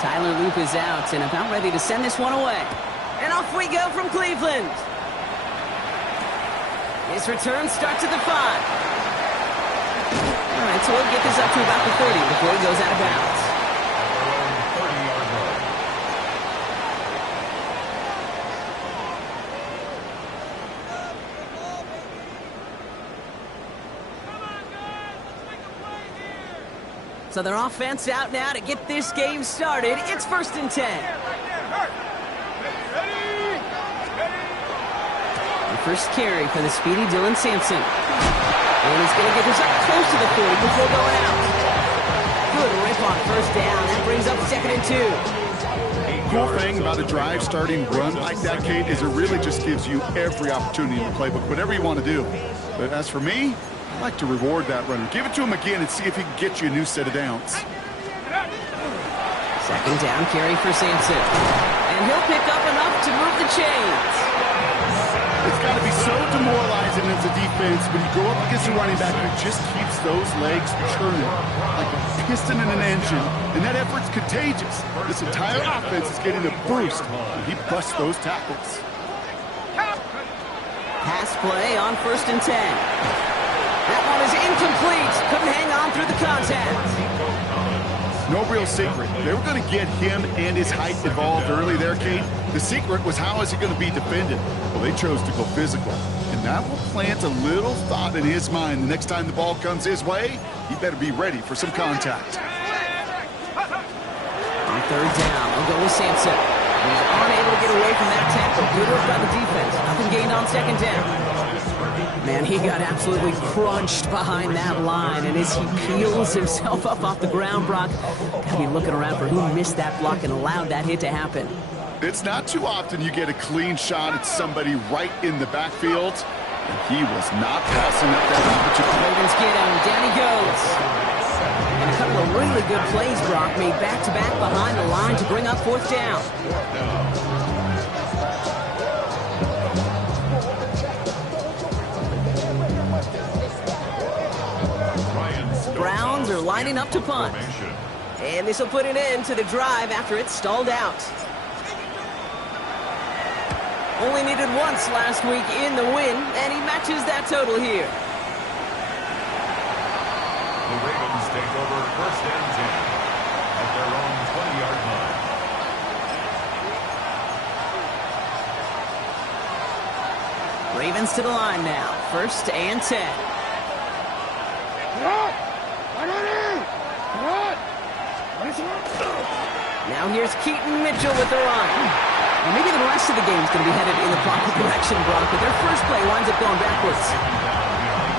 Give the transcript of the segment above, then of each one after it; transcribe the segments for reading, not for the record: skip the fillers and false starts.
Tyler Loop is out and about ready to send this one away. And off we go from Cleveland. His return starts at the 5. All right, so we'll get this up to about the 30 before he goes out of bounds. So their offense out now to get this game started. It's 1st and 10. The first carry for the speedy Dylan Sampson. And he's going to get this up close to the 40 before going out. Good rip on 1st down. That brings up 2nd and 2. Cool thing about a drive starting run like that, Kate, is it really just gives you every opportunity in the playbook, whatever you want to do. But as for me, I like to reward that runner. Give it to him again and see if he can get you a new set of downs. 2nd down carry for Sampson. And he'll pick up enough to move the chains. It's got to be so demoralizing as a defense when you go up against a running back who just keeps those legs churning like a piston in an engine, and that effort's contagious. This entire offense is getting a boost when he busts those tackles. Pass play on 1st and 10. That one is incomplete. Couldn't hang on through the contact. No real secret. They were going to get him and his height involved early there, Kate. The secret was how is he going to be defended? Well, they chose to go physical. And that will plant a little thought in his mind. The next time the ball comes his way, he better be ready for some contact. On 3rd down, we'll go with Sampson. He's unable to get away from that tackle. Good work by the defense. Nothing gained on 2nd down. Man, he got absolutely crunched behind that line, and as he peels himself up off the ground, Brock, gotta be looking around for who missed that block and allowed that hit to happen. It's not too often you get a clean shot at somebody right in the backfield, and he was not passing up that opportunity. Ravens get him. Down he goes. And a couple of really good plays, Brock, made back-to-back behind the line to bring up 4th down. Browns are lining up to punt. And this will put an end to the drive after it stalled out. Only needed once last week in the win, and he matches that total here. The Ravens take over 1st and 10 at their own 20-yard line. Ravens to the line now. 1st and 10. Now here's Keaton Mitchell with the run. And maybe the rest of the game's going to be headed in the proper direction, Brock, but their first play winds up going backwards.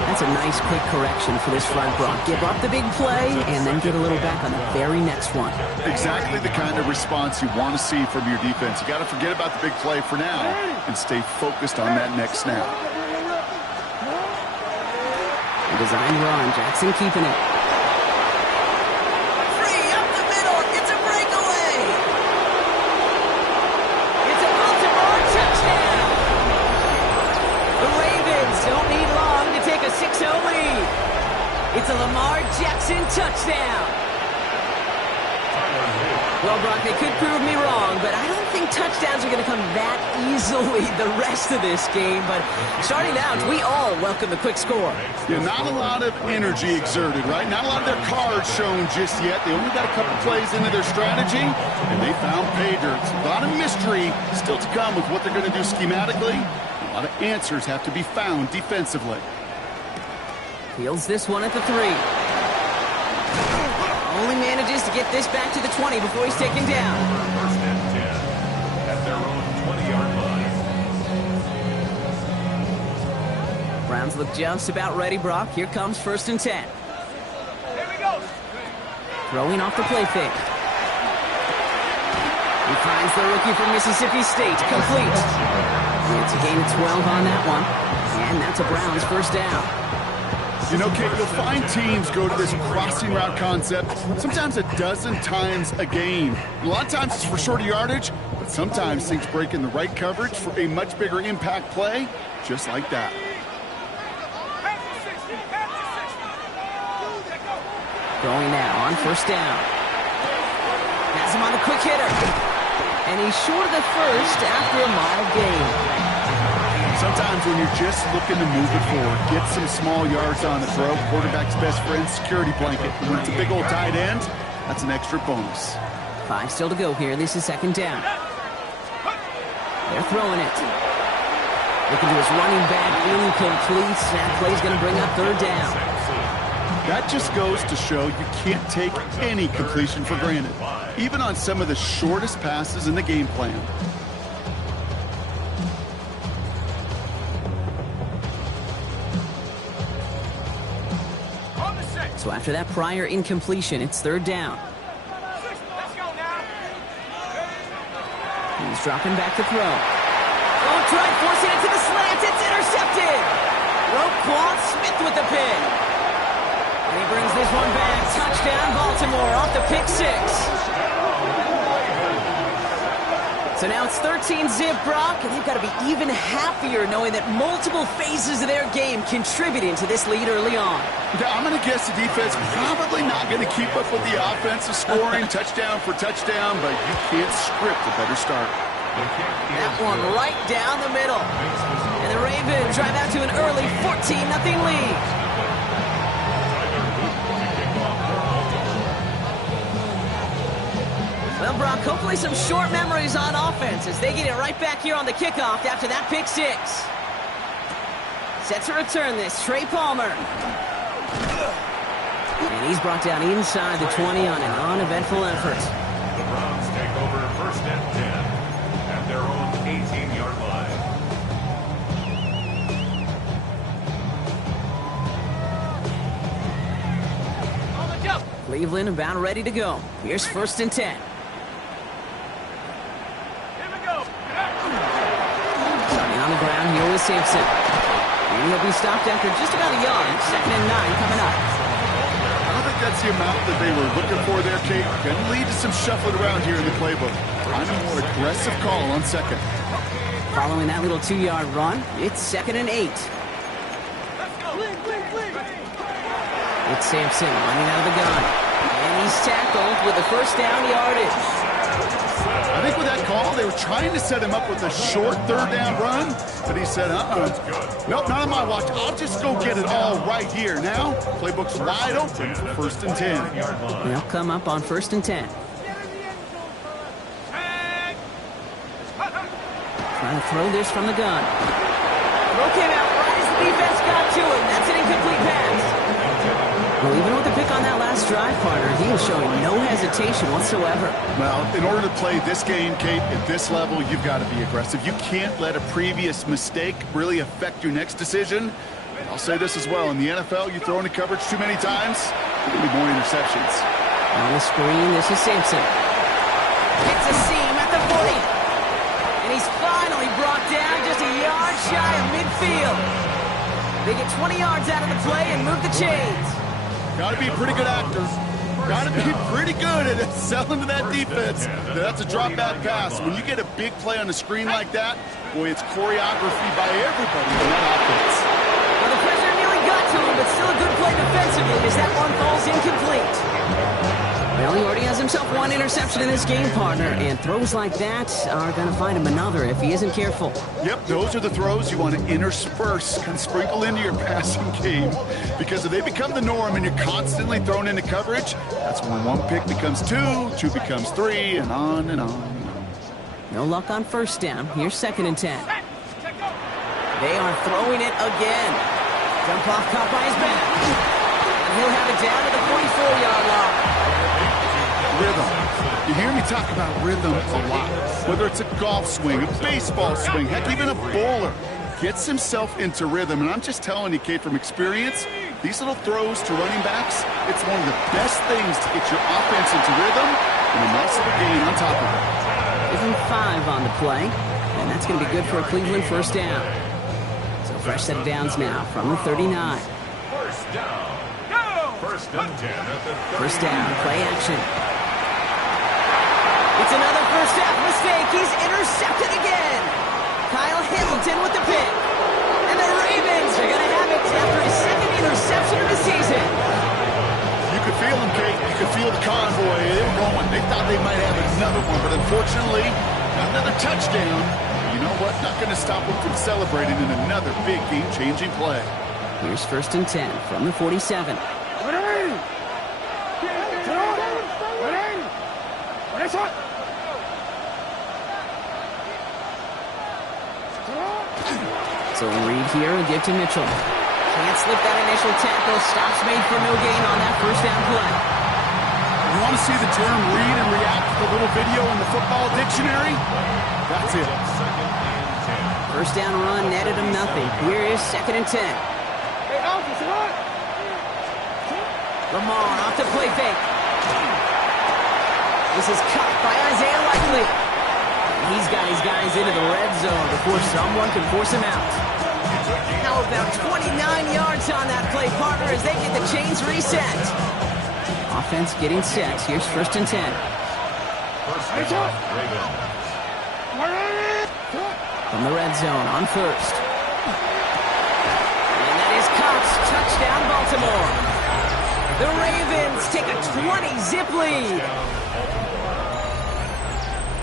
That's a nice quick correction for this front, Brock. Give up the big play and then get a little back on the very next one. Exactly the kind of response you want to see from your defense. You got to forget about the big play for now and stay focused on that next snap. Design run. Jackson keeping it. Free up the middle. It's a breakaway. It's a Baltimore touchdown. The Ravens don't need long to take a 6-0 lead. It's a Lamar Jackson touchdown. Well, Brock, they could prove me wrong, but I don't think touchdowns are going to come that easily the rest of this game. But starting out, we all welcome the quick score. Yeah, not a lot of energy exerted, right? Not a lot of their cards shown just yet. They only got a couple plays into their strategy, and they found pay dirt. A lot of mystery still to come with what they're going to do schematically. A lot of answers have to be found defensively. Fields this one at the 3. Only manages to get this back to the 20 before he's taken down. 1st and 10 at their own 20-yard line. Browns look just about ready, Brock. Here comes 1st and 10. Here we go. Throwing off the play fake. He finds the rookie from Mississippi State. Complete. It's a gain of 12 on that one. And that's a Browns 1st down. You know, Kate, you'll find teams go to this crossing route concept sometimes a dozen times a game. A lot of times it's for shorter yardage, but sometimes things break in the right coverage for a much bigger impact play, just like that. Going now on first down. Has him on the quick hitter. And he's short of the first after a mild gain. Sometimes when you're just looking to move it forward, get some small yards on the throw, quarterback's best friend, security blanket. When it's a big old tight end, that's an extra bonus. 5 still to go here. This is second down. They're throwing it. Looking to his running back, incomplete. That play's going to bring up third down. That just goes to show you can't take any completion for granted, even on some of the shortest passes in the game plan. So after that prior incompletion, it's third down. Let's go now. He's dropping back to throw. Oh, try forcing it to the slant. It's intercepted. Roquan Smith with the pick. And he brings this one back. Touchdown, Baltimore off the pick 6. So now it's 13-zip, Brock, and they've got to be even happier knowing that multiple phases of their game contributing to this lead early on. Yeah, I'm going to guess the defense probably not going to keep up with the offensive scoring touchdown for touchdown, but you can't script a better start. That one right down the middle. And the Ravens drive out to an early 14-0 lead. Well, Brock, hopefully some short memories on offense as they get it right back here on the kickoff after that pick 6. Set to return this, Trey Palmer. And he's brought down inside the 20 on an uneventful effort. The Browns take over first and 10 at their own 18-yard line. On the jump. Cleveland about ready to go. Here's first and 10. Here we go. Starting on the ground here with Sampson. And he'll be stopped after just about a yard. Second and 9 coming up. I don't think that's the amount that they were looking for there, Kate. Going to lead to some shuffling around here in the playbook. Find a more aggressive call on second. Following that little 2-yard run, it's second and 8. Let's go. It's Sampson running out of the gun. And he's tackled with the first down yardage. I think with that call, they were trying to set him up with a short third down run, but he said, nope, not on my watch. I'll just go get it all right here. Now, playbook's wide open for first and 10. They'll come up on first and 10. Tag. Trying to throw this from the gun. Throw came out right as the defense got to him. That's an incomplete pass. Well, even with the pick on that last drive, partner, he was showing no hesitation whatsoever. Well, in order to play this game, Kate, at this level, you've got to be aggressive. You can't let a previous mistake really affect your next decision. I'll say this as well. In the NFL, you throw into coverage too many times, there'll be more interceptions. On the screen, this is Sampson. Hits a seam at the 40. And he's finally brought down just a yard shy of midfield. They get 20 yards out of the play and move the chains. Got to be a pretty good actor. Got to be pretty good at selling to that defense. That's a drop back pass. When you get a big play on the screen like that, boy, it's choreography by everybody in that offense. Well, the pressure nearly got to him, but still a good play defensively as that one falls incomplete. Well, he already has himself one interception in this game, partner, and throws like that are going to find him another if he isn't careful. Yep, those are the throws you want to intersperse and sprinkle into your passing game. Because if they become the norm and you're constantly thrown into coverage, that's when one pick becomes two becomes three, and on and on. No luck on first down. Here's second and 10. They are throwing it again. Jump off caught by his back. And he'll have it down to the 44-yard line. Rhythm. You hear me talk about rhythm a lot. Whether it's a golf swing, a baseball swing, heck, even a bowler gets himself into rhythm. And I'm just telling you, Kate, from experience, these little throws to running backs, it's one of the best things to get your offense into rhythm and a nice little gain on top of it. Give him 5 on the play, and that's going to be good for a Cleveland first down. So fresh set of downs now from the 39. First down. First and 10 at the 39. First down, play action. It's another first half mistake. He's intercepted again. Kyle Hamilton with the pick. And the Ravens are going to have it after his second interception of the season. You could feel feel them, Kate. You can feel the convoy. They were going. They thought they might have another one, but unfortunately, another touchdown. You know what? Not going to stop them from celebrating in another big game-changing play. Here's 1st and 10 from the 47. So read here and give to Mitchell. Can't slip that initial tackle. Stops made for no gain on that 1st down play. You want to see the term read and react to the little video in the football dictionary? That's it. 1st down run netted him nothing. Here is 2nd and 10. Lamar off to play fake. This is caught by Isaiah Likely. He's got his guys into the red zone before someone can force him out. How about 29 yards on that play, partner, as they get the chains reset. Offense getting set. Here's 1st and 10. From the red zone on 1st. And that is caught. Touchdown, Baltimore. The Ravens take a 20-zip lead.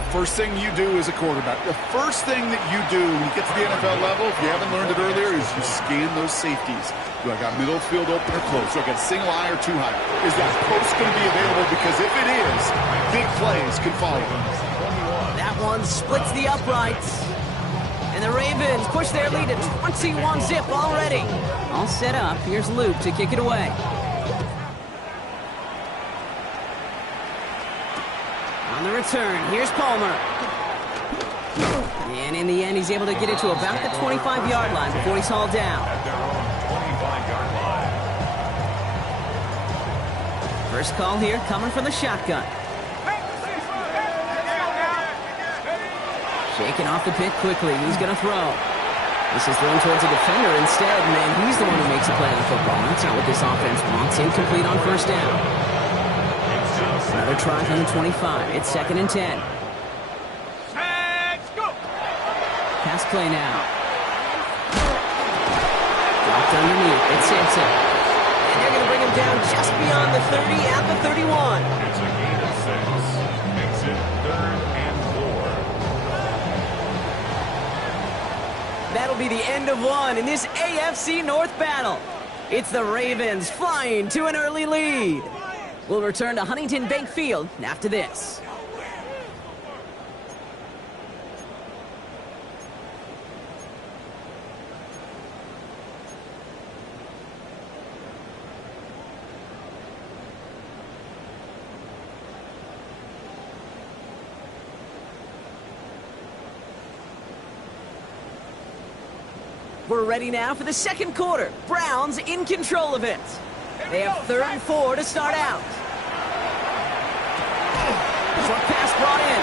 First thing you do as a quarterback, the first thing that you do when you get to the NFL level, if you haven't learned it earlier, is you scan those safeties. Do I got middle field open or close? Do I got single high or too high? Is that post going to be available? Because if it is, big plays can follow. That one splits the uprights. And the Ravens push their lead to 21-zip already. All set up. Here's Luke to kick it away. On the return, here's Palmer. And in the end, he's able to get it to about the 25-yard line before he's hauled down. At their own 25-yard line. First call here coming from the shotgun. Shaking off the pick quickly. He's going to throw. This is thrown towards a defender instead, and he's the one who makes a play on the football. That's not what this offense wants. Incomplete on 1st down. Another try from the 25. It's 2nd and 10. Let's go. Pass play now. Dropped underneath. It's Sampson. And they're going to bring him down just beyond the 30 at the 31. It's a gain of 6. Makes it 3rd and 4. That'll be the end of one in this AFC North battle. It's the Ravens flying to an early lead. We'll return to Huntington Bank Field after this. We're ready now for the second quarter. Browns in control of it. They have 3rd and 4 to start out. Short pass brought in.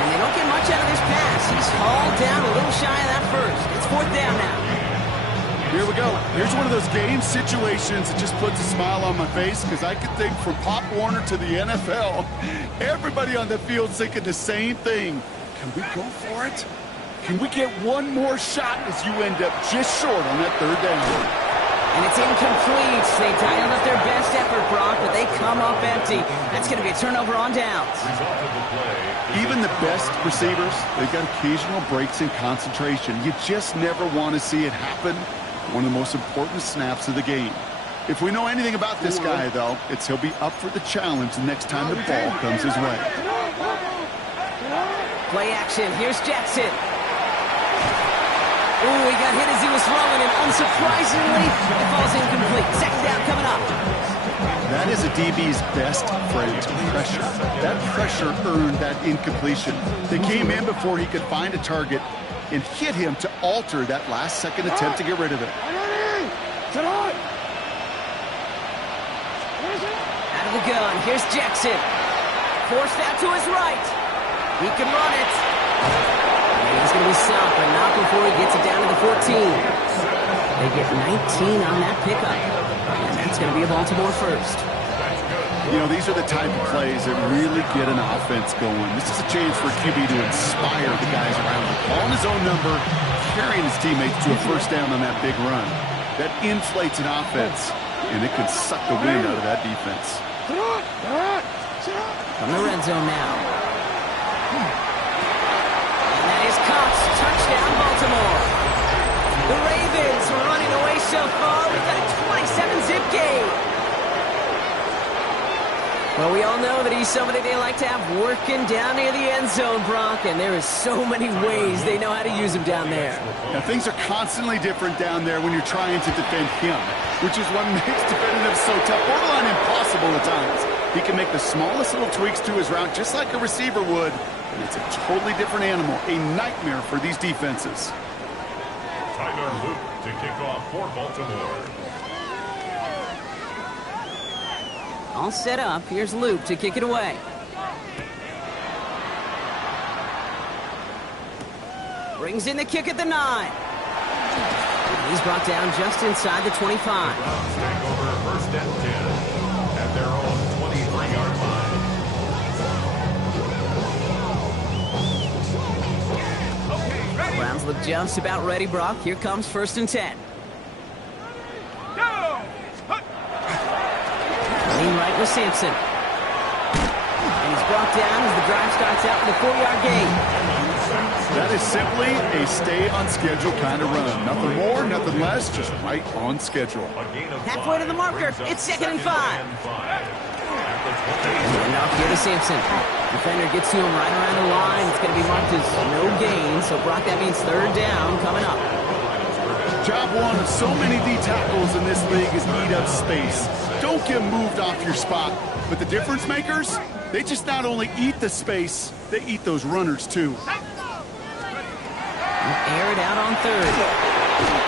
And they don't get much out of this pass. He's hauled down a little shy of that first. It's 4th down now. Here we go. Here's one of those game situations that just puts a smile on my face because I can think from Pop Warner to the NFL, everybody on the field's thinking the same thing. Can we go for it? Can we get one more shot as you end up just short on that 3rd down? And it's incomplete. They dialed up their best effort, Brock, but they come up empty. That's going to be a turnover on downs. Result of the play. Even the best receivers, they've got occasional breaks in concentration. You just never want to see it happen. One of the most important snaps of the game. If we know anything about this guy, though, it's he'll be up for the challenge the next time the ball comes his way. Play action. Here's Jackson. Ooh, he got hit as he was throwing, and unsurprisingly, it falls incomplete. 2nd down coming up. That is a DB's best friend, pressure. That pressure earned that incompletion. They came in before he could find a target and hit him to alter that last-second attempt to get rid of it. Out of the gun, here's Jackson. Forced out to his right. He can run it. He's going to be stopped, but not before he gets it down to the 14. They get 19 on that pickup. And that's going to be a Baltimore first. You know, these are the type of plays that really get an offense going. This is a chance for QB to inspire the guys around him. Calling his own number, carrying his teammates to a 1st down on that big run. that inflates an offense, and it can suck the wind out of that defense. From the red zone now. And that is caught. Touchdown, Baltimore. The Ravens are running away so far. We've got a 27-zip game. Well, we all know that he's somebody they like to have working down near the end zone, Brock, and there is so many ways they know how to use him down there. Now, things are constantly different down there when you're trying to defend him, which is what makes defending him so tough, borderline impossible at times. He can make the smallest little tweaks to his route just like a receiver would, and it's a totally different animal, a nightmare for these defenses. Tyler Luke to kick off for Baltimore. All set up. Here's Luke to kick it away. Brings in the kick at the 9. He's brought down just inside the 25. Browns take over first and 10 at their own 23-yard line. Browns look just about ready, Brock. Here comes first and 10. Lean right with Sampson. And he's brought down as the drive starts out with a 4-yard gain. That is simply a stay-on-schedule kind of run. Nothing more, nothing less, just right on schedule. Halfway to the marker. It's 2nd and 5. And off here to Sampson. Defender gets to him right around the line. It's going to be marked as no gain. So, Brock, that means 3rd down coming up. Job one of so many D tackles in this league is eat up space. Don't get moved off your spot. But the difference makers, they just not only eat the space, they eat those runners too. Air it out on 3rd.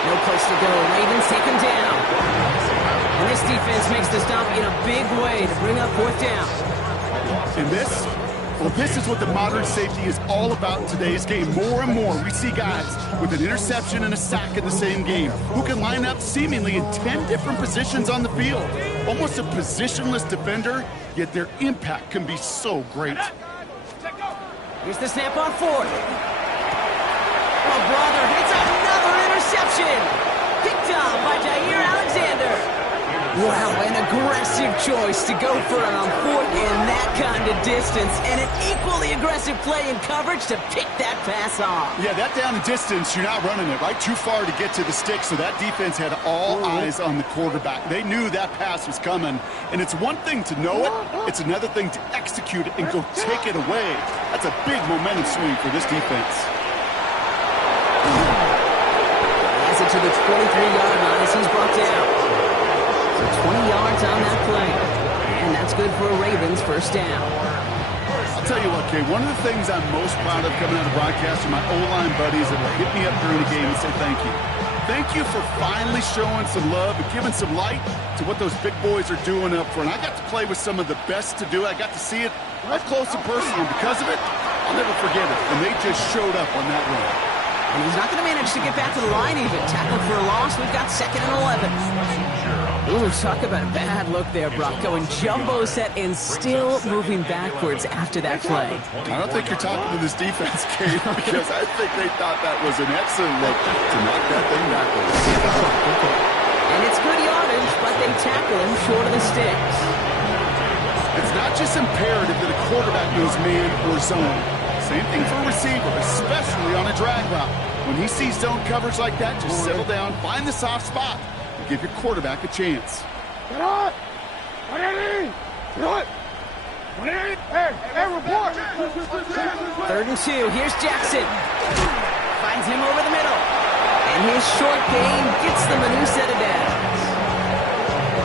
No place to go. Ravens take him down. And this defense makes the stop in a big way to bring up 4th down. And this is what the modern safety is all about in today's game. More and more, we see guys with an interception and a sack in the same game who can line up seemingly in 10 different positions on the field. Almost a positionless defender, yet their impact can be so great. Here's the snap on 4th. Oh, brother, it's another interception. Picked up by Jair Alexander. Wow, an aggressive choice to go for it on 4th in that kind of distance, and an equally aggressive play in coverage to pick that pass off. Yeah, that down and distance, you're not running it right too far to get to the stick, so that defense had all eyes on the quarterback. They knew that pass was coming, and it's one thing to know it, it's another thing to execute it and go take it away. That's a big momentum swing for this defense. Has it to the 23-yard line as he's brought down. 20 yards on that play. And that's good for a Ravens first down. I'll tell you what, Kay, one of the things I'm most proud of coming out of broadcast are my O-line buddies that will hit me up during the game and say thank you. Thank you for finally showing some love and giving some light to what those big boys are doing up front. I got to play with some of the best to do it. I got to see it up close and personal. Because of it, I'll never forget it. And they just showed up on that run. And he's not going to manage to get back to the line even. Tackled for a loss. We've got 2nd and 11. Ooh, talk about a bad look there, Brock. Going jumbo set and still moving backwards after that play. I don't think you're talking to this defense, Kate, because I think they thought that was an excellent look to knock that thing backwards. And it's good yardage, but they tackle him short of the sticks. It's not just imperative that a quarterback knows man or zone. Same thing for a receiver, especially on a drag route. When he sees zone coverage like that, just settle down, find the soft spot, and give your quarterback a chance. Hey, report! 3rd and 2. Here's Jackson. Finds him over the middle. And his short gain gets them a new set of downs.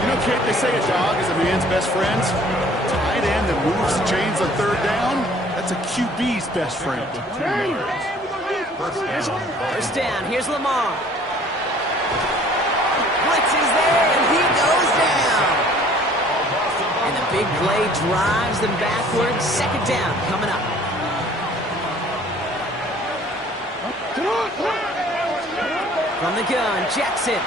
You know, Kate, they say a dog is a man's best friend. Tight end that moves the chains on 3rd down, that's a QB's best friend. First down. Here's Lamar. Blitz is there, and he goes down. And the big play drives them backwards. 2nd down coming up. From the gun, Jackson.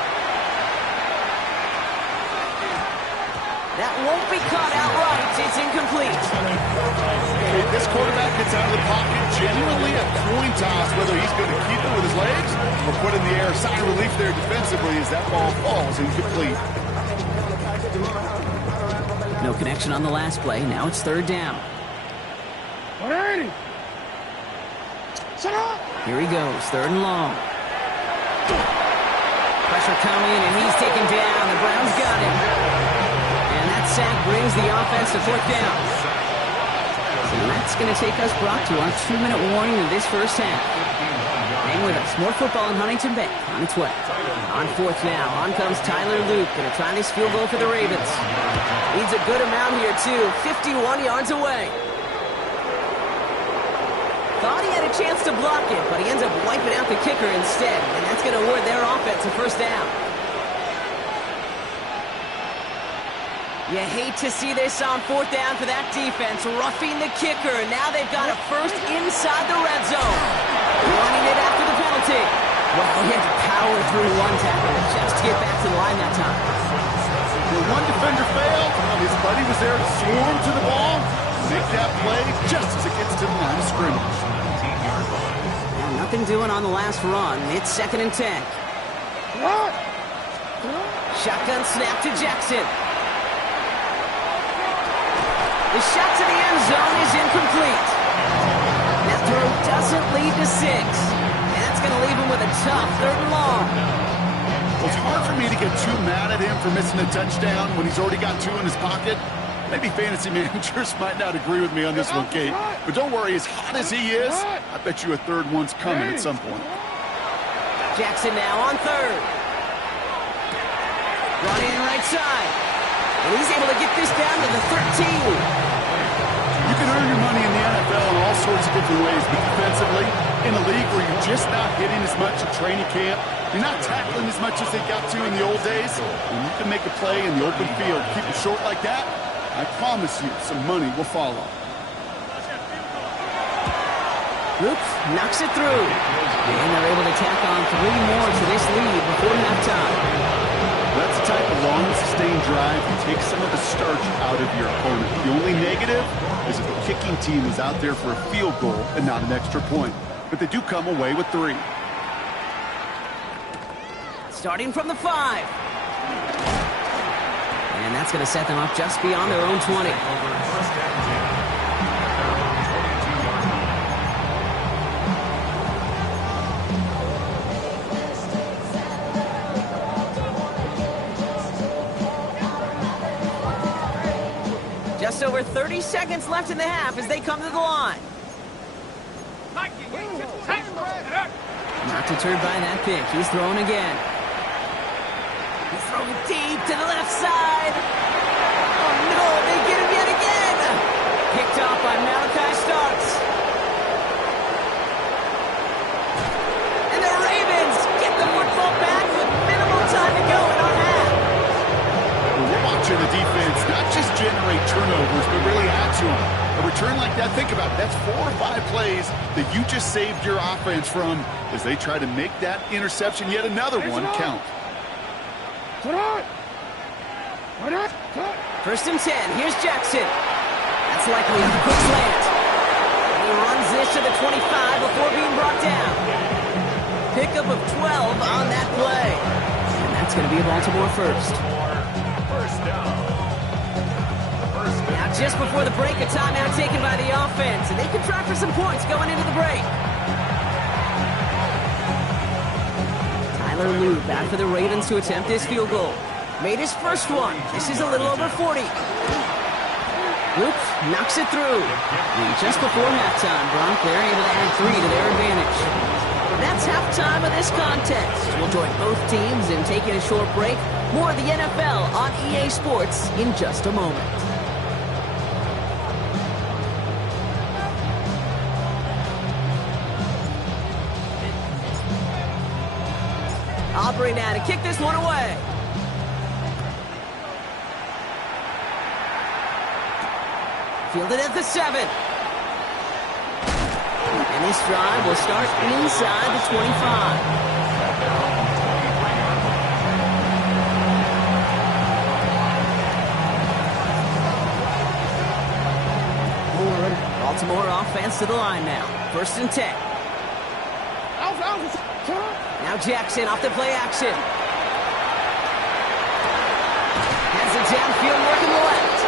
That won't be caught outright. It's incomplete. Okay, this quarterback gets out of the pocket, genuinely a coin toss, whether he's going to keep it with his legs or put it in the air. Sign of relief there defensively as that ball falls incomplete. No connection on the last play. Now it's third down. Here he goes, third and long. Pressure coming, and he's taken down. The Browns got him. And that sack brings the offense to fourth down. So that's going to take us, Brock, to our 2-minute warning of this first half. Hang with us. More football in Huntington Bay on its way. On fourth now, on comes Tyler Luke. Going to try this field goal for the Ravens. Needs a good amount here, too. 51 yards away. Thought he had a chance to block it, but he ends up wiping out the kicker instead, and that's going to award their offense a first down. You hate to see this on fourth down for that defense, roughing the kicker. Now they've got a first inside the red zone. Running it after the penalty. Well, he had to power through one tackle just to get back to the line that time. The one defender failed. His buddy was there to swarm to the ball. Make that play just as it gets to the line of scrimmage. And nothing doing on the last run. It's 2nd and 10. Shotgun snap to Jackson. The shot to the end zone is incomplete. That throw doesn't lead to 6. And that's going to leave him with a tough third and long. Well, it's hard for me to get too mad at him for missing a touchdown when he's already got 2 in his pocket. Maybe fantasy managers might not agree with me on this one, Kate. But don't worry, as hot as he is, I bet you a third one's coming at some point. Jackson now on third. Running right side. And he's able to get this down to the 13. You can earn your money in the NFL in all sorts of different ways, but defensively, in a league where you're just not hitting as much at training camp, you're not tackling as much as they got to in the old days, when you can make a play in the open field, keep it short like that, I promise you some money will follow. Luke knocks it through. And they're able to tack on 3 more to this lead before halftime. That's the type of long, sustained drive that takes some of the starch out of your opponent. The only negative is if the kicking team is out there for a field goal and not an extra point. But they do come away with 3. Starting from the 5. And that's going to set them up just beyond their own 20. Just over 30 seconds left in the half as they come to the line. Not deterred by that pick. He's throwing again. He's throwing deep to the left side. Oh, no, they get him yet again. Picked off by Malachi Starks. And the Ravens get the football back with minimal time to go in our half. We're watching the defense not just generate turnovers, but really add to them. A return like that, think about it, that's 4 or 5 plays that you just saved your offense from as they try to make that interception, yet another one, count. First and 10. Here's Jackson. That's likely a quick slant. And he runs this to the 25 before being brought down. Pickup of 12 on that play. And that's going to be a Baltimore first. Now just before the break, a timeout taken by the offense. And they can try for some points going into the break. Tyler Luke back for the Ravens to attempt this field goal. Made his first one. This is a little over 40. Luke knocks it through. And just before halftime, Bronk, they're able to add 3 to their advantage. That's halftime of this contest. We'll join both teams in taking a short break. More of the NFL on EA Sports in just a moment. Aubrey now to kick this one away. Fielded at the 7. And this drive will start inside the 25. Baltimore offense to the line now. 1st and 10. Now Jackson off the play action. Has it downfield, working the left.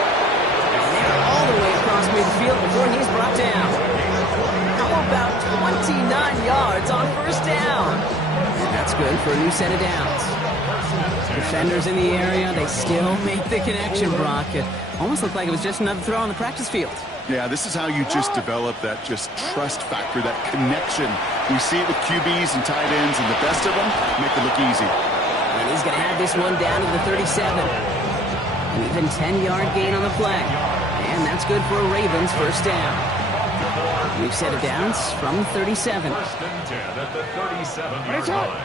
And they're all the way across midfield before he's brought down. How about 29 yards on 1st down? And that's good for a new set of downs. Defenders in the area, they still make the connection, Brock. It almost looked like it was just another throw on the practice field. Yeah, this is how you just develop that just trust factor, that connection. We see it with QBs and tight ends, and the best of them make it look easy. And he's going to have this one down to the 37. An even 10-yard gain on the play. And that's good for a Ravens 1st down. We've set it downs from 37. 1st and 10 at the 37-yard line.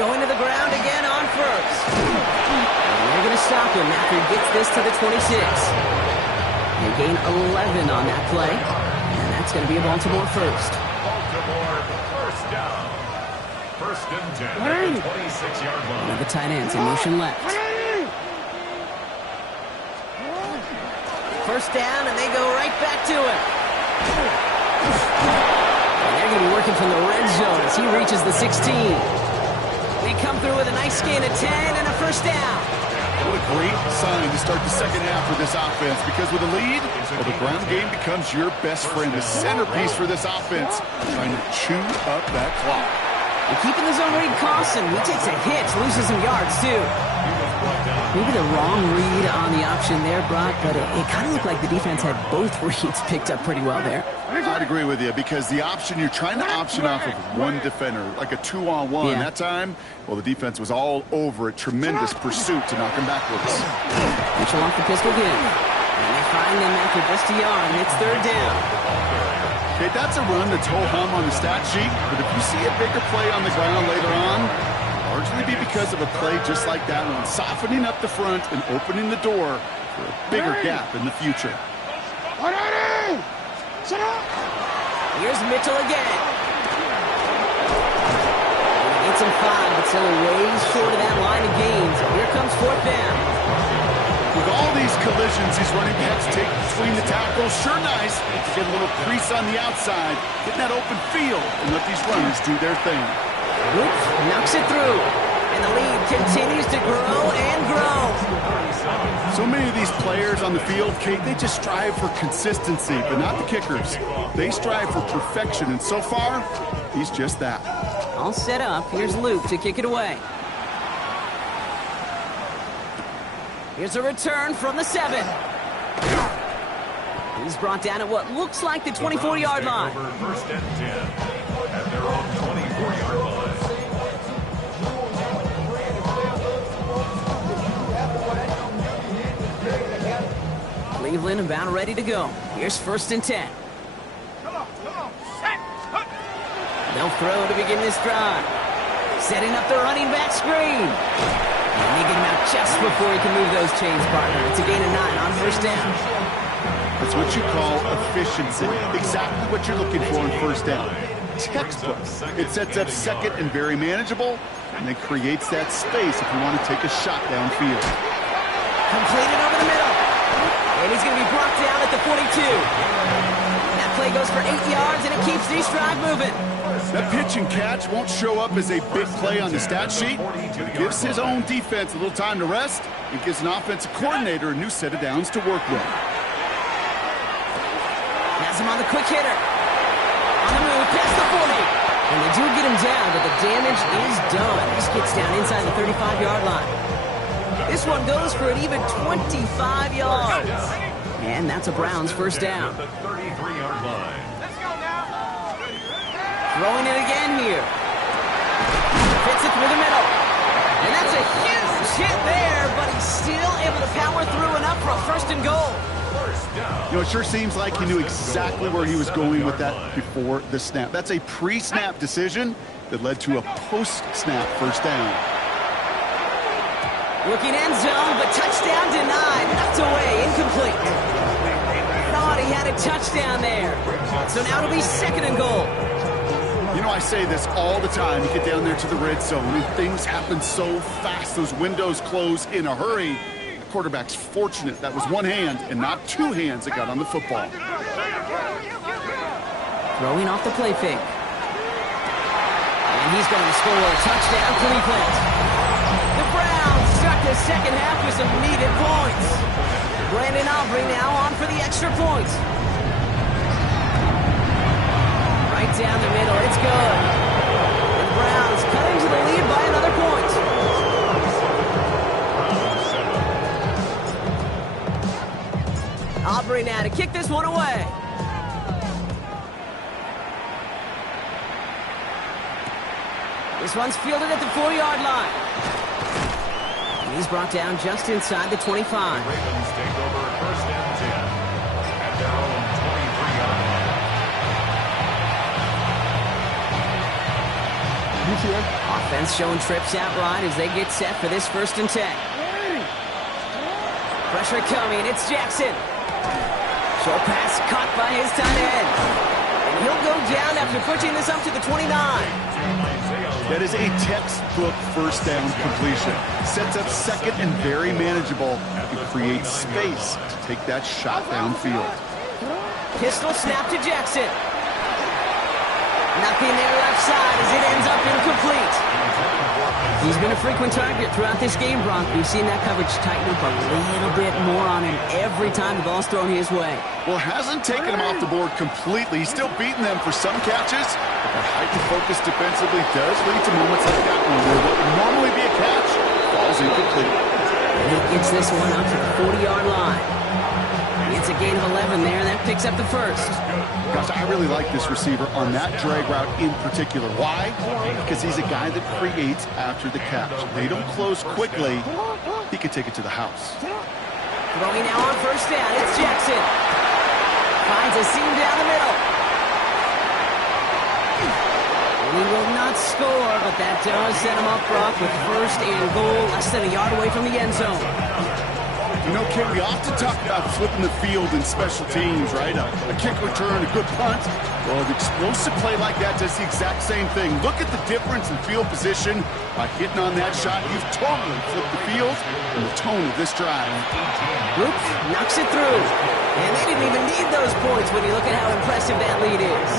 Going to the ground again on 1st. And they're going to stop him after he gets this to the 26. They gain 11 on that play. And that's going to be a Baltimore 1st. Baltimore 1st down. 1st and 10 at the 26-yard line. One of the tight ends in motion left. 1st down, and they go right back to him. And they're going to be working from the red zone as he reaches the 16. They come through with a nice gain of 10 and a 1st down. What a great sign to start the second half for this offense, because with a lead, well, the ground game becomes your best friend, the centerpiece for this offense, trying to chew up that clock. And keeping the zone read costs him. He takes a hit, loses some yards too. Maybe the wrong read on the option there, Brock, but it kind of looked like the defense had both reads picked up pretty well there. I'd agree with you, because the option, you're trying to option off of one defender, like a 2-on-1. Yeah. That time, well, the defense was all over it. Tremendous pursuit to knock him backwards. Mitchell off the pistol again. And they find them after just a yard, and it's 3rd down. Okay, that's a run that's ho-hum on the stat sheet, but if you see a bigger play on the ground later on, largely be because of a play just like that one, softening up the front and opening the door for a bigger gap in the future. Here's Mitchell again. It's him 5, but still ways short of that line of gains. Here comes 4th down. With all these collisions, these running backs take between the tackles. Sure nice to get a little crease on the outside, get that open field, and let these runners do their thing. Whoop, knocks it through. And the lead continues to grow and grow. So many of these players on the field, Kate, they just strive for consistency, but not the kickers. They strive for perfection, and so far, he's just that. All set up. Here's Luke to kick it away. Here's a return from the 7. He's brought down at what looks like the 24-yard line. 1st and 10 at their own 24-yard line. Cleveland about ready to go. Here's 1st and 10. Come on, set, hook. They'll throw to begin this drive. Setting up the running back screen. And they get him out just before he can move those chains, partner. It's a gain of 9 on 1st down. That's what you call efficiency. Exactly what you're looking for on 1st down. Textbook. It sets up second and very manageable, and it creates that space if you want to take a shot downfield. Completed over the middle. And he's going to be brought down at the 42. That play goes for 8 yards, and it keeps the drive moving. That pitch and catch won't show up as a big play on the stat sheet, but it gives his own defense a little time to rest. It gives an offensive coordinator a new set of downs to work with. Has him on the quick hitter. On the move, past the 40. And they do get him down, but the damage is done. This gets down inside the 35-yard line. This one goes for an even 25 yards. And that's a Browns 1st down. The 33-yard line. Let's go now. Throwing it again here. Fits it through the middle. And that's a huge hit there, but he's still able to power through enough for a 1st and goal. You know, it sure seems like he knew exactly where he was going with that before the snap. That's a pre-snap decision that led to a post-snap 1st down. Looking end zone, but touchdown denied. Knocked away, incomplete. Thought he had a touchdown there. So now it'll be 2nd and goal. You know, I say this all the time. You get down there to the red zone, and things happen so fast. Those windows close in a hurry. The quarterback's fortunate that was one hand and not two hands that got on the football. Throwing off the play fake. And he's going to score a touchdown, Cleveland. The Browns start the second half with some needed points. Brandon Aubrey now on for the extra point. Right down the middle, it's good. The Browns cutting to the lead by another point. Aubrey now to kick this one away. This one's fielded at the 4-yard line. And he's brought down just inside the 25. The Ravens take over first and 10 at their own 23-yard line. Offense showing trips out right as they get set for this first and 10. Pressure coming, it's Jackson. Short pass caught by his tight end. And he'll go down after pushing this up to the 29. That is a textbook first down completion. Sets up second and very manageable and creates space to take that shot downfield. Pistol snap to Jackson. Nothing there left side as it ends up incomplete. He's been a frequent target throughout this game, Bronk. We've seen that coverage tighten up a little bit more on him every time the ball's thrown his way. Well, hasn't taken him off the board completely. He's still beating them for some catches. But that heightened focus defensively does lead to moments like that one where what would normally be a catch falls incomplete. And he gets this one out to the 40-yard line. It's a gain of 11 there, and that picks up the first. Gosh, I really like this receiver on that drag route in particular. Why? Because he's a guy that creates after the catch. They don't close quickly. He can take it to the house. Throwing now on first down, it's Jackson. Finds a seam down the middle. And he will not score, but that does set him up, Brock, with first and goal, less than a yard away from the end zone. You know, Ken, we often talk about flipping the field in special teams, right? A kick return, a good punt. Well, an explosive play like that does the exact same thing. Look at the difference in field position. By hitting on that shot, you've totally flipped the field and the tone of this drive. Brooks knocks it through. And they didn't even need those points when you look at how impressive that lead is.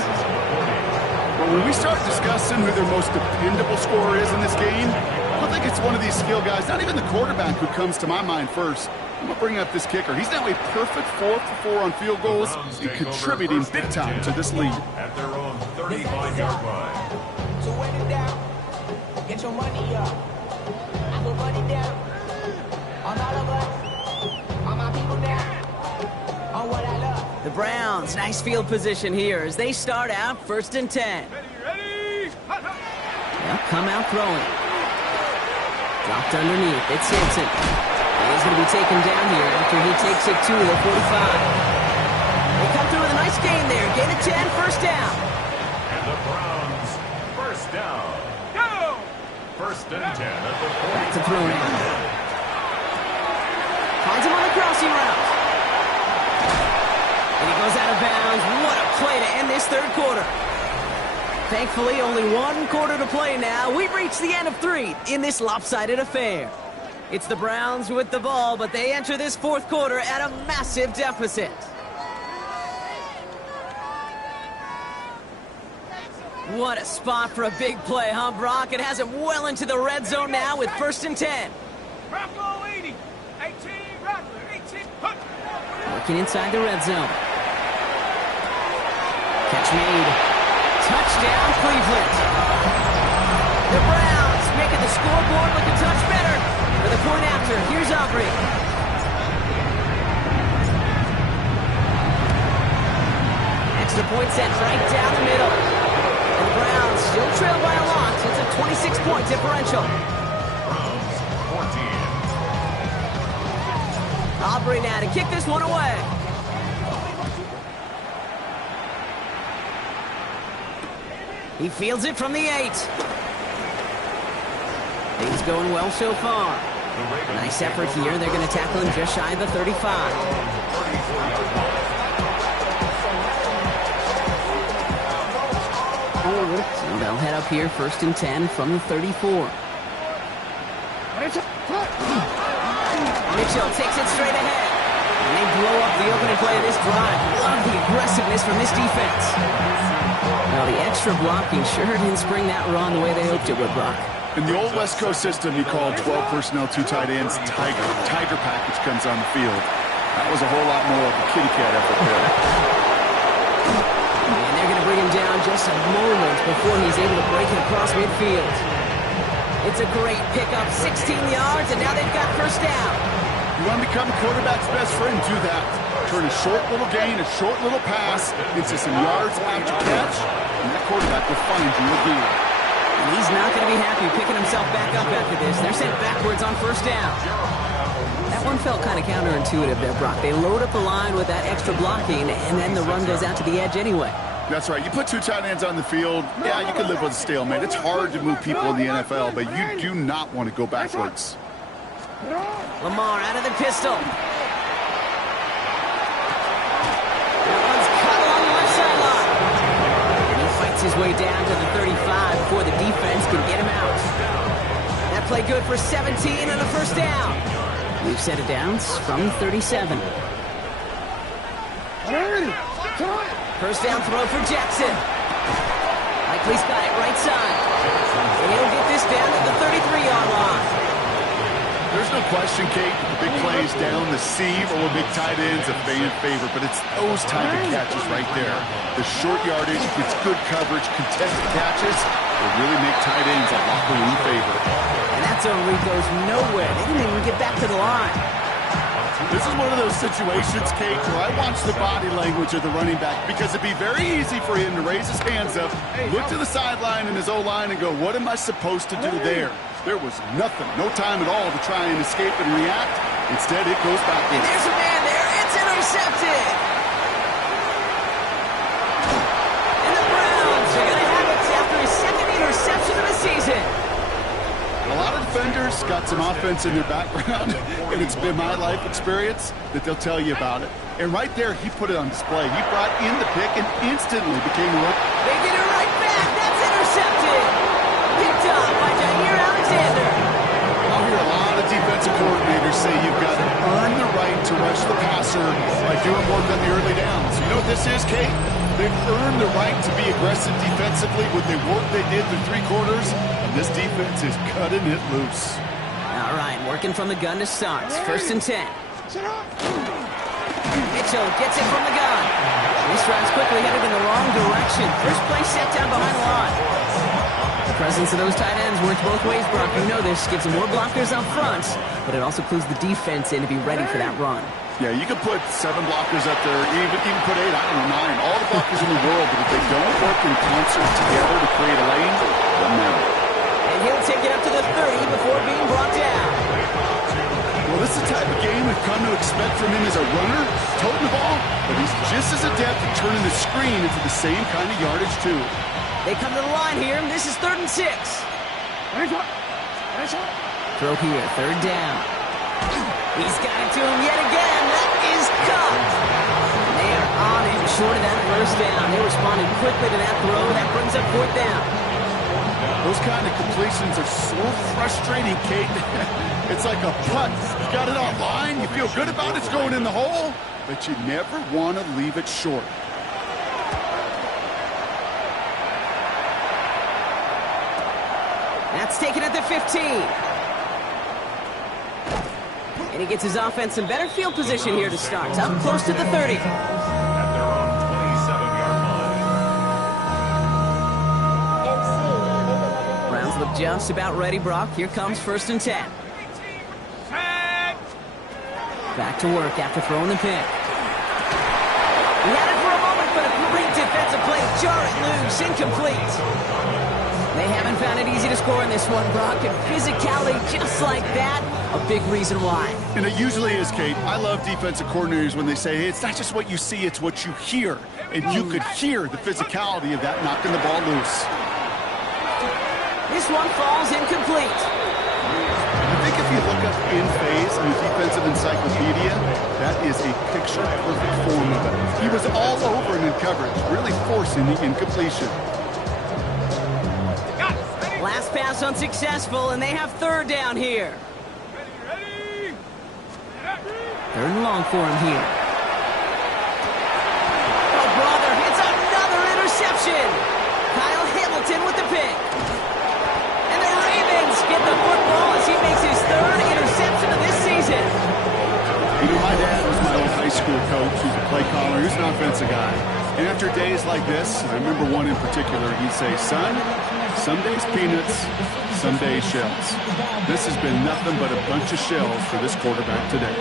But when we start discussing who their most dependable scorer is in this game, I don't think it's one of these skill guys, not even the quarterback, who comes to my mind first. I'm going to bring up this kicker. He's now a perfect 4 for 4 on field goals and contributing big time to this lead. At their own 35-yard line. So wait it down. Get your money up. I put money down. On all of us. On my people down. On what I love. The Browns, nice field position here as they start out first and 10. Ready? They'll come out throwing. Dropped underneath. It's Simpson. He's going to be taken down here after he takes it to the 45. They come through with a nice gain there. Gain of 10, first down. And the Browns, first down. Go! First and 10 at the 40. Back to throw now. Finds him on the crossing route. And he goes out of bounds. What a play to end this third quarter. Thankfully, only one quarter to play now. We've reached the end of 3 in this lopsided affair. It's the Browns with the ball, but they enter this fourth quarter at a massive deficit. What a spot for a big play, huh, Brock? It has him well into the red zone now with first and 10. Rocco 80. 18, Rocco 18. Hunt. Working inside the red zone. Catch made. Touchdown, Cleveland. The Browns making the scoreboard look a touch better. For the point after, here's Aubrey. Extra point sent right down the middle. And the Browns still trail by a lot. It's a 26-point differential. Browns, 14. Aubrey now to kick this one away. He fields it from the 8. Things going well so far. Nice effort here. They're going to tackle him just shy of the 35. So they'll head up here first and 10 from the 34. And Mitchell takes it straight ahead. And they blow up the opening play of this drive. Love the aggressiveness from this defense. Well, the extra blocking sure didn't spring that run the way they hoped it would, Brock. In the old West Coast system, you called 12 personnel, 2 tight ends, Tiger. Tiger package comes on the field. That was a whole lot more of a kitty cat effort there. And they're going to bring him down just a moment before he's able to break it across midfield. It's a great pickup, 16 yards, and now they've got first down. You want to become a quarterback's best friend, do that. Turn a short little gain, a short little pass into some yards after catch, and that quarterback will find you again. And he's not going to be happy picking himself back up after this. They're sent backwards on first down. That one felt kind of counterintuitive there, Brock. They load up the line with that extra blocking, and then the run goes out to the edge anyway. That's right. You put 2 tight ends on the field, yeah, you can live with a stalemate. It's hard to move people in the NFL, but you do not want to go backwards. Lamar out of the pistol. That one's cut along the left sideline. And he fights his way down to the 35 before the defense can get him out. That play good for 17 and a first down. We've set it down from 37. First down throw for Jackson. Likely's got it right side. And he'll get this down to the 33-yard line. There's no question, Kate, the big plays down the seam or big tight ends a fan favorite, but it's those type of catches right there. The short yardage, it's good coverage, contested catches will really make tight ends a locker room favorite. And that zone read goes nowhere. They didn't even get back to the line. This is one of those situations, Kate, where I watch the body language of the running back because it'd be very easy for him to raise his hands up, look to the sideline and his O-line and go, what am I supposed to do there? There was nothing, no time at all to try and escape and react. Instead, it goes back in. And there's a man there. It's intercepted. And the Browns are going to have it after his second interception of the season. A lot of defenders got some offense in their background, and it's been my life experience that they'll tell you about it. And right there, he put it on display. He brought in the pick and instantly became a rookie. They get it right back. That's intercepted. Picked up by Jair Alexander. I'll hear a lot of defensive coordinators say you've got to earn the right to rush the passer by doing work on the early downs. You know what this is, Kate? They've earned the right to be aggressive defensively with the work they did through 3 quarters, and this defense is cutting it loose. All right, working from the gun to start. First and 10. Mitchell gets it from the gun. This drive's quickly headed in the wrong direction. First play set down behind the line. The presence of those tight ends works both ways, Brock. You know this. Gives them more blockers up front, but it also clues the defense in to be ready for that run. Yeah, you can put 7 blockers up there, even put 8, I don't know, 9, all the blockers in the world, but if they don't work in concert together to create a lane, it doesn't matter. And he'll take it up to the 30 before being brought down. Well, this is the type of game we've come to expect from him as a runner, toting the ball, but he's just as adept at turning the screen into the same kind of yardage, too. They come to the line here, and this is 3rd and 6. Throw here, 3rd down. He's got it to him yet again. That is caught. They are on him short of that first down. They responded quickly to that throw. That brings up 4th down. Those kind of completions are so frustrating, Kate. It's like a putt. You got it on line. You feel good about it's going in the hole, but you never want to leave it short. That's taken at the 15. And he gets his offense in better field position here to start. Up close to the 30. At their own 27-yard line. Browns look just about ready, Brock. Here comes 1st and 10. Back to work after throwing the pick. He had it for a moment, but a great defensive play. Jar it loose, incomplete. They haven't found it easy to score in this one, Brock, and physicality just like that, a big reason why. And it usually is, Kate. I love defensive coordinators when they say, hey, it's not just what you see, it's what you hear. And you could hear the physicality of that knocking the ball loose. This one falls incomplete. I think if you look up in phase in the defensive encyclopedia, that is a picture-perfect form of it. He was all over and in coverage, really forcing the incompletion. Last pass unsuccessful, and they have 3rd down here. Third and long for him here. Oh, brother, it's another interception. Kyle Hamilton with the pick. And the Ravens get the football as he makes his third interception of this season. You know, my dad was my old high school coach. He's a play caller. He's an offensive guy. And after days like this, I remember one in particular, he'd say, son, some days peanuts, some days shells. This has been nothing but a bunch of shells for this quarterback today.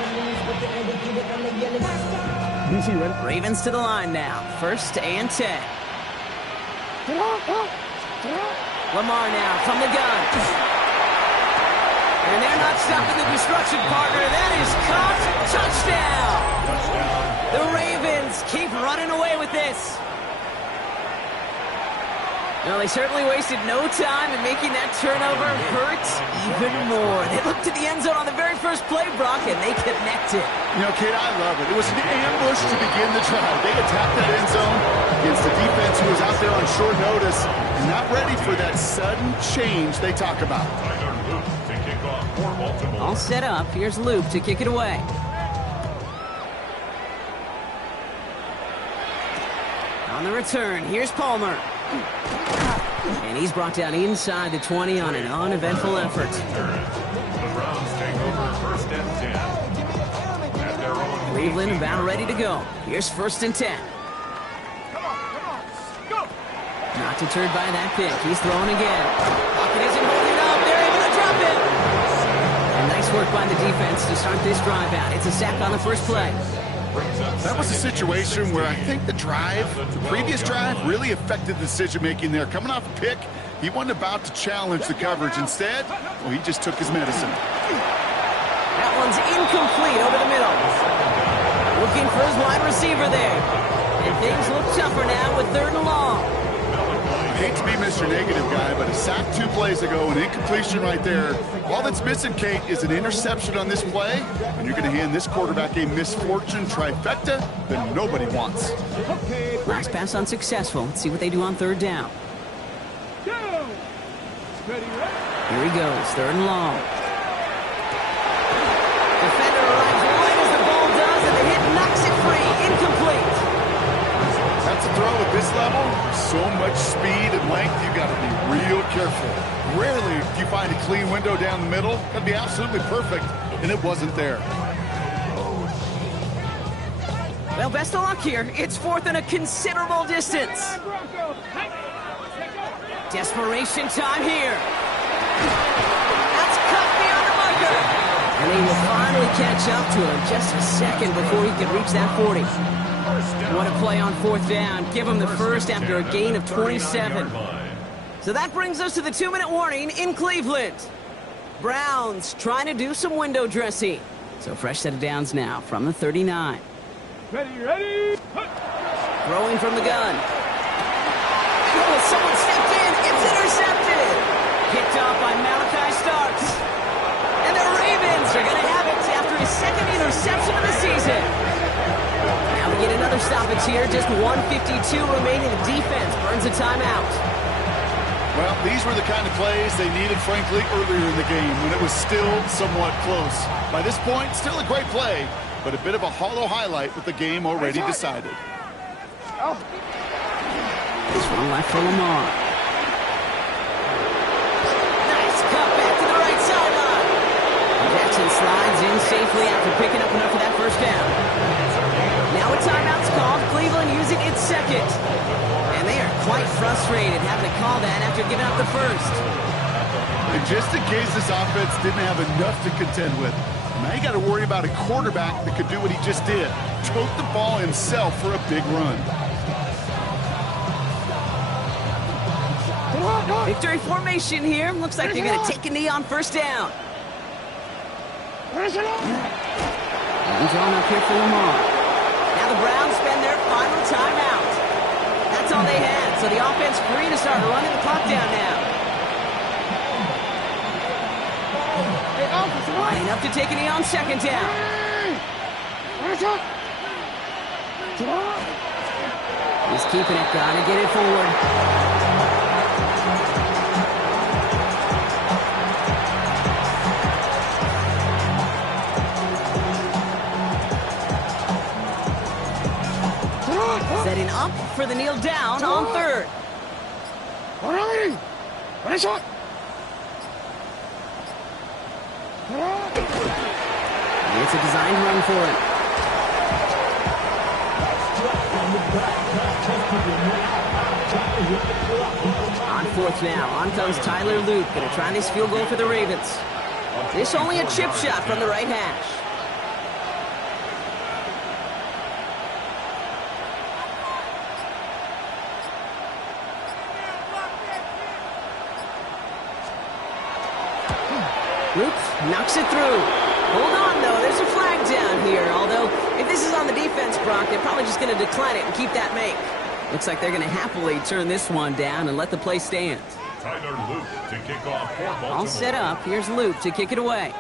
Ravens to the line now. 1st and 10. Lamar now from the gun. And they're not stopping the destruction, partner. That is caught. Touchdown. The Ravens keep running away with this. Well, they certainly wasted no time in making that turnover hurt even more. They looked to the end zone on the very first play, Brock, and they connected. You know, Kate, I love it. It was an ambush to begin the drive. They attacked that end zone against the defense who was out there on short notice and not ready for that sudden change they talk about. All set up. Here's Luke to kick it away. On the return, here's Palmer. And he's brought down inside the 20 on an uneventful effort. The Browns take over 1st and 10. At their own Cleveland about ready to go. Here's 1st and 10. Come on, go! Not deterred by that pick. He's throwing again. Pocket isn't holding up. They're able to drop it. And nice work by the defense to start this drive out. It's a sack on the first play. That was a situation where I think the previous drive, really affected the decision-making there. Coming off a pick, he wasn't about to challenge the coverage. Instead, well, he just took his medicine. That one's incomplete over the middle. Looking for his wide receiver there. And things look tougher now with 3rd and long. I hate to be Mr. Negative guy, but a sack 2 plays ago, an incompletion right there. All that's missing, Kate, is an interception on this play, and you're going to hand this quarterback a misfortune trifecta that nobody wants. Last pass unsuccessful. Let's see what they do on 3rd down. Go! Ready, ready? Here he goes, 3rd and long. Defender arrives right as the ball does, and the hit knocks it free. Incomplete. That's a throw at this level. So much speed and length, you got to be real careful. Rarely do you find a clean window down the middle. That'd be absolutely perfect, and it wasn't there. Well, best of luck here. It's 4th and a considerable distance. Desperation time here. That's cut beyond the bunker. And they will finally catch up to him just a second before he can reach that 40. What a play on 4th down. Give him the first after a gain of 27. So that brings us to the 2-minute warning in Cleveland. Browns trying to do some window dressing. So fresh set of downs now from the 39. Ready, ready? Throwing from the gun. Oh, someone stepped in. It's intercepted. Picked off by Malachi Starks. And the Ravens are going to have it after his 2nd interception of the season. Now we get another stoppage here. Just 1:52 remaining. The defense burns a timeout. Well, these were the kind of plays they needed, frankly, earlier in the game when it was still somewhat close. By this point, still a great play, but a bit of a hollow highlight with the game already decided. This one left for Lamar. Nice cut back to the right sideline. Jackson slides in safely after picking up enough of that first down. Now a timeout's called. Cleveland using its 2nd. And they are quite frustrated having to call that after giving up the first. And just in case this offense didn't have enough to contend with, now you got to worry about a quarterback that could do what he just did. Tote the ball himself for a big run. Victory formation here. Looks like they're going to take a knee on 1st down. And drawn up here for Lamar. Now the Browns spend their final timeout. That's all they had. So the offense free to start running the clock down now. Lining up to take a knee on 2nd down. He's keeping it. Gotta get it forward. up for the kneel down on third. It's a designed run for it. On fourth now, on comes Tyler Luke, gonna try this field goal for the Ravens. This only a chip shot from the right hash. Luke knocks it through. Hold on, though. There's a flag down here. Although, if this is on the defense, Brock, they're probably just going to decline it and keep that make. Looks like they're going to happily turn this one down and let the play stand. Tyler Luke to kick off for Baltimore. All set up. Here's Luke to kick it away.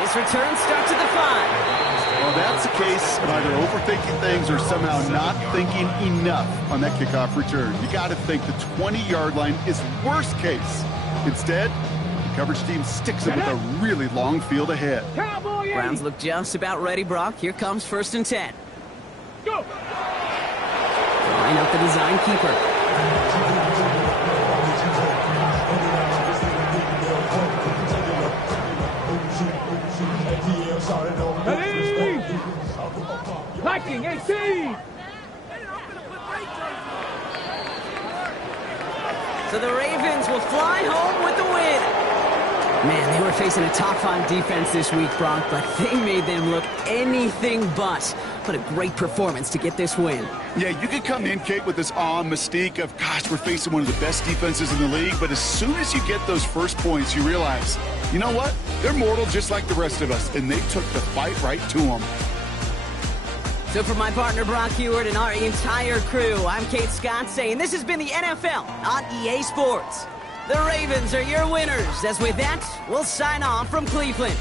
This return starts at the 5. Well, that's the case of either overthinking things or somehow not thinking enough on that kickoff return. You got to think the 20-yard line is worst case. Instead, the coverage team sticks it with a really long field ahead. Browns look just about ready, Brock. Here comes 1st and 10. Go! Line up the design keeper. Liking 18! So the Ravens will fly home with the win. Man, they were facing a top-5 defense this week, Brock, but they made them look anything but. What a great performance to get this win. Yeah, you could come in, Kate, with this awe and mystique of, gosh, we're facing one of the best defenses in the league, but as soon as you get those first points, you realize, you know what? They're mortal just like the rest of us, and they took the fight right to them. So for my partner, Brock Heward, and our entire crew, I'm Kate Scott saying this has been the NFL on EA Sports. The Ravens are your winners, as with that, we'll sign off from Cleveland.